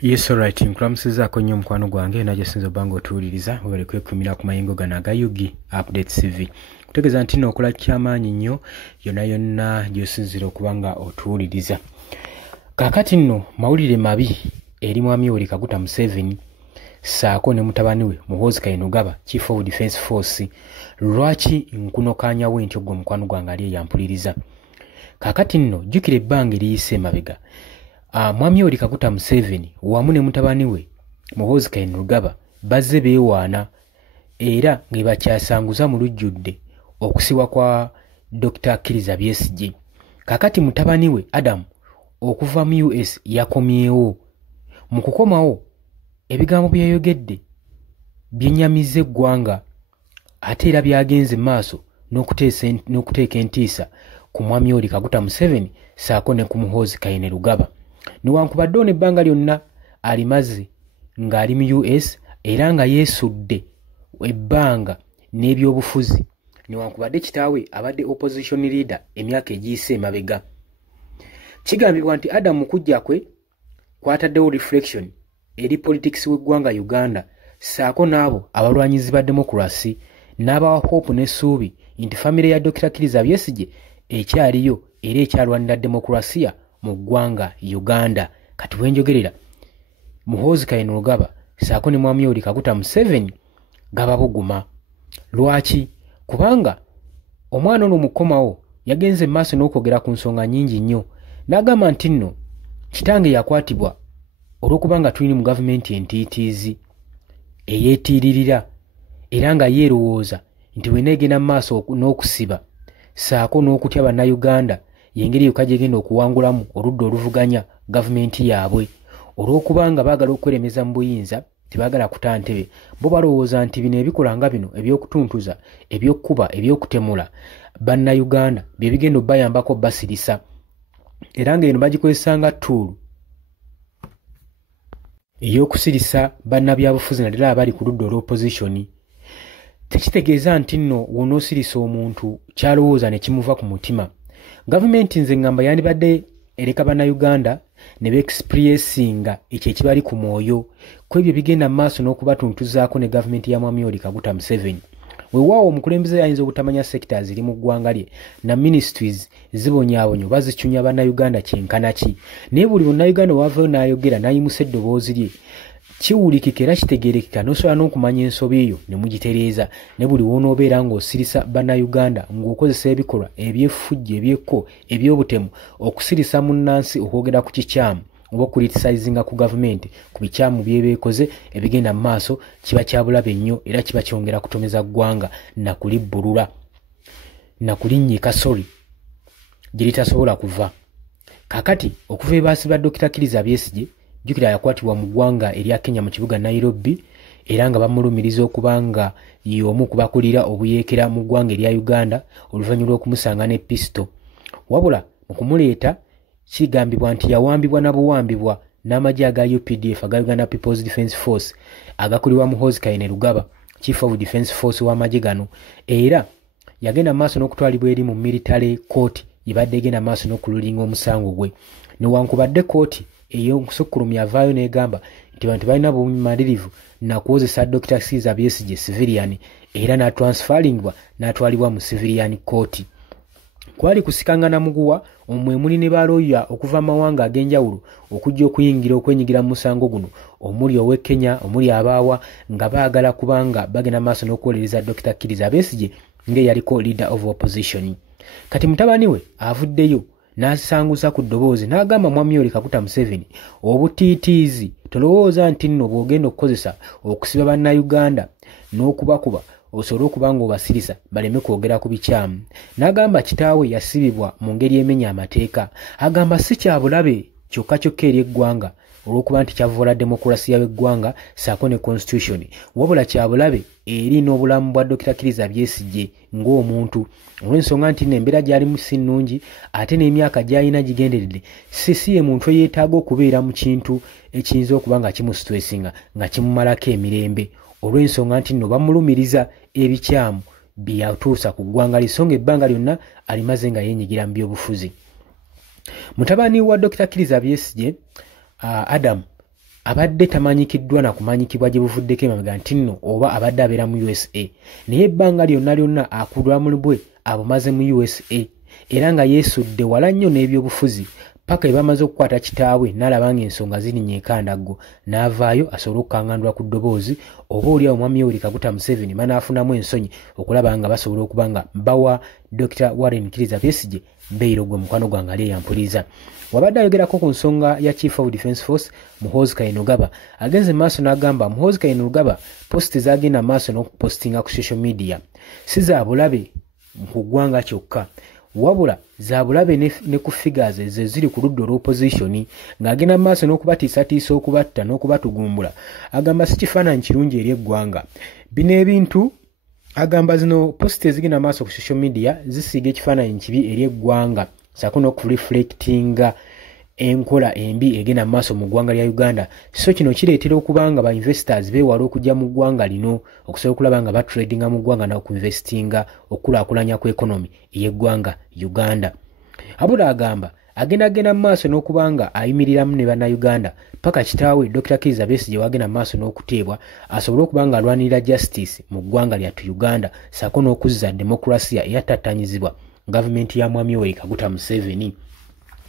Yes, alright. Nkulamusizaako nnyo mukwano gwange najja sinza obanga otuwuliriza webale kwekumira ku mayingo gano aga Yugi Update TV. Kutegeeza nti nno okola kyamaanyi nnyo yonna gy'osinzira okuba nga otuwuliriza. Kaakati nno mawulire mabi eri Mwami Yoweri Kaguta Museveni ssaako ne mutabani we Muhoozi Kainerugaba Chief of Defence Force. Lwaki nkunokaanyawo ntyo gwe mukwano gwange ali eyampuliriza? Kaakati nno jjukira ebbanga eriyise emabega. Mwami Yoweri Kaguta Museveni wamu ne mutabani we Muhoozi Kainerugaba bazze beewaana era nga bakyasanguza mu lujjudde okusibwa kwa Dr. Kizza Besigye. Kakati mutabani we Adam okuva mu US yakomyewo. Mu kukomawo ebigambo bye yayogedde byennyamizza eggwanga ate era byagenze maaso n'okuteeka entiisa ku Mwami Yoweri Kaguta Museveni ssaako ne ku Muhoozi Kainerugaba. Newankubadde ono ebbanga lyonna alimaze ng'ali mu US era nga yeesudde ebbanga n'ebyobufuzi, newankubadde kitaawe abadde opposition leader emyaka egiyise emabega. Kigambibwa nti Adam kujja kwe kwataddewo reflection eri politics w'eggwanga Uganda ssaako n'abo abalwanyizi ba democracy n'abawa hope n'essuubi nti famire ya Dr. Kizza Besigye ekyaliyo era ekyalwanira demokrasiya mu ggwanga Uganda. Kati wenjogerera Muhoozi Kainerugaba ssaako ne Mwami Yoweri Kaguta Museveni gaba buguma. Lwaki? Kubanga omwana ono mukomawo yagenze maaso n'okwogera ku nsonga nnyingi nnyo n'agamba nti nno kitange yakwatibwa olw'okubanga tuli mu gavumenti entiitiizi eyeetiiririra era nga yeerowooza nti bw'eneegenda mu maaso n'okusiba ssaako n'okutya bannayuganda yengeri yokka gyegenda okuwangulamu oludda oluvuganya gavumenti yaabwe. Olw'okubanga baagala okweremeza mu buyinza tebaagala kuta ntebe, bo balowooza nti bino ebikola nga bino eby'okutuntuza, eby'okkuba, eby'okutemula bannayuganda bye bigenda obbayambako basirisa era ng'eno bagikozesa nga ttuulu ey'okusirisa bannabyabufuzi naddala abali ku ludda olw'opozitioni. Tekitegeeza nti nno w'onoosirisa omuntu kyalowooza ne kimuva ku mutima. Gavumenti nze ngamba yandibadde ereka bannayuganda ne beexperiencing ekyo ekibali ku mwoyo ku ebyo bigenda mu maaso n'okubatuntuzaako ne gavumenti ya Mwami Yoweri Kaguta Museveni. Weewaawo omukulembeze yayinza obutamanya sector ziri mu ggwanga lye na ministries zibonyaabonyo bazicunya bannayuganda kyenkana ki, naye buli munnayuganda wavayo n'ayogera n'ayimusa eddoboozi lye kiwulikika era kitegeerekeka n'osobola n'okumanya ensobi eyo ne mugitereeza. Ne buli w'onoobeera ng'osirisa bannayuganda ng'okozesa ebikolwa eby'effujjo, eby'ekko, eby'obutemu okusirisa munnansi okwogera ku kikyamu oba okulitisayizinga ku gavumenti ku bikyamu byebeekoze ebigenda mu maaso, kiba kya bulabe nnyo era kiba kyongera kutomeza ggwanga nakulibbulula nakulinnyika gye litasobola kuva. Kaakati okuva ebaasiba Dr. Kizza Besigye jjukira yakwatibwa mu ggwanga erya Kenya mu kibuga Nairobi era nga bamulumiriza okuba nga y'omu kubakulira obuyeekera mu ggwanga erya Uganda oluvannyuma lw'okumusanga ne pisito. Wabula mu kumuleeta kigambibwa nti yawambibwa na buwambibwa n'amagye aga UPDF aga Uganda People's Defence Force agakulirwa Muhoozi Kainerugaba Chief of Defence Force w'amagye gano, era yagenda maaso n'okutwalibwa eri mu military court yibadde egenda maaso n'okululinga omusango gwe. Newankubadde kooti ey'okusukkulumya avaayo n'egamba nti bantu balina bumalirivu nakuwozesa Dr. Kizza Besigye civilian era n'atransferingibwa n'atwalibwa mu civilian court. Kwali kusikangana muguwa omwe muli ne balooya okuva amawanga ag'enjawulo okujja okwenyigira mu musango guno, omuli ow'e Kenya, omuli abaawa, nga baagala kubanga bagenda maaso n'okwolereza Dr. Kizza Besigye ng'eyaliko leader of opposition. Kati mutabani we avuddeyo n'asanguza ku ddoboozi n'agamba Mwami Yoweri Kaguta Museveni obutiitiizi tolowooza nti nno bw'ogenda okukozesa okusiba bannayuganda n'okubakuba osobole okuba ng'obasirisa baleme kwogera ku bikyamu. N'agamba kitaawe yasibibwa mu ngeri emenya amateeka. Agamba si kya bulabe kyokka eri eggwanga olw'okuba nti kyavoola demokrasiya w'eggwanga ssaako ne constitution, wabula kya bulabe eri n'obulamu bwa Dr. Kizza Besigye ng'omuntu olw'ensonga nti n'embeera gy'alimu si nnungi ate n'emyaka gy'alina gigenderedde si ye muntu eyeetaaga okubeera mu kintu ekiyinza okuba nga kimusitresinga nga kimumalako emirembe olw'ensonga nti nno bamulumiriza ebikyamu bye yatuusa ku ggwanga lye, so ng'ebbanga lyonna alimaze nga yeenyigira mu byobufuzi. Mutabani wa Dr. Kizza Besigye Adam abadde tamanyikiddwa na kumanyikibwa gye buvuddeko emabega nti nno oba abadde abeera mu USA naye ebbanga lyonna akudwamu bwe abumaze mu USA era nga yeesudde wala nnyo n'ebyobufuzi paka bamaze okukwata kitaawe n'alaba ng'ensonga zirinnye ekandaggo n'avaayo asobole okukaŋŋandula ku ddoboozi oba oli awo mwami Yoweri Kaguta Museveni banaafunamu ensonyi okulaba nga basobola okuba nga bawa Dr. Warren Kizza Besigye Beiro gwe mukwano gwange ali eyampuliriza. Wabadde ayogerako ku nsonga ya Chief of Defence Force Muhoozi Kainerugaba agenze maaso n'agamba Muhoozi Kainerugaba posti zagenda maaso n'okupostinga ku social media si za bulabe mu ggwanga kyokka wabula za bulabe ne ku figures ze ziri ku ludda olw'opposition ng'agenda maaso n'okubatiisatiisa okubatta n'okubatugumbula agamba si kifaananyi kirungi eri eggwanga. Bino ebintu agamba zino posti ezigenda maaso ku social media zisiiga ekifaananyi kibi eri eggwanga sako n'okureflectinga enkola embi egenda maaso mu ggwanga lya Uganda. So kino kireetera okubanga ba investors beewala okujja mu ggwanga lino okusobola okulaba nga batradinga mu ggwanga n'okuinvestinga okulaakulanya ku economy y'eggwanga Uganda. Abula agamba agenda maaso n'okubanga ayimiriramu ne bannayuganda paka kitaawe Dr. Kizza Besigye wagenda maaso n'okuteebwa asobole okubanga alwanirira justice mu ggwanga lyattu Uganda sako n'okuzza demokrasiya eyatattanyizibwa gavumenti ya mwami Yoweri Kaguta Museveni.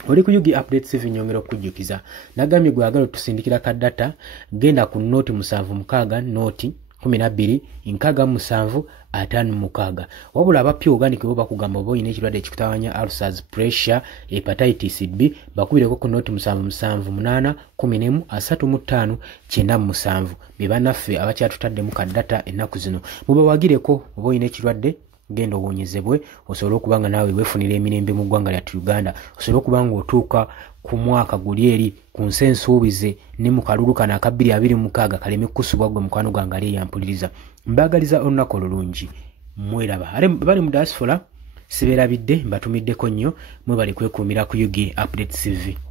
Oli ku UG Updates 7 nyongera okujjukiza nagambye gwe agala tusindikira ka data genda ku noti 76 noti 12 nkaga 7 56 wabula abapya organic bo bakugamba bo ine ekirwadde ekikutawanya ulcers pressure hepatitis B bakubireko ku noti 778 11 35 97 bebanaffe abakyatutaddemu ka data ennaku zino mubawagireko bo ine ekirwadde genda owonyezebwe osobola okubanga naawe weefunira emirembe mu ggwanga lyattu Uganda osobola okubanga otuuka ku mwaka guli eri ku nsi ensuubize ne mu kalulu kano aka 2026 kaleme kukusubwa gwe mukwano gwange ali eyampuliriza. Mbaagaliza olunaku olulungi mweraba bali mu diaspora sibeerabidde mbatumiddeko nnyo mwebale kwekuumira ku UG Updates TV.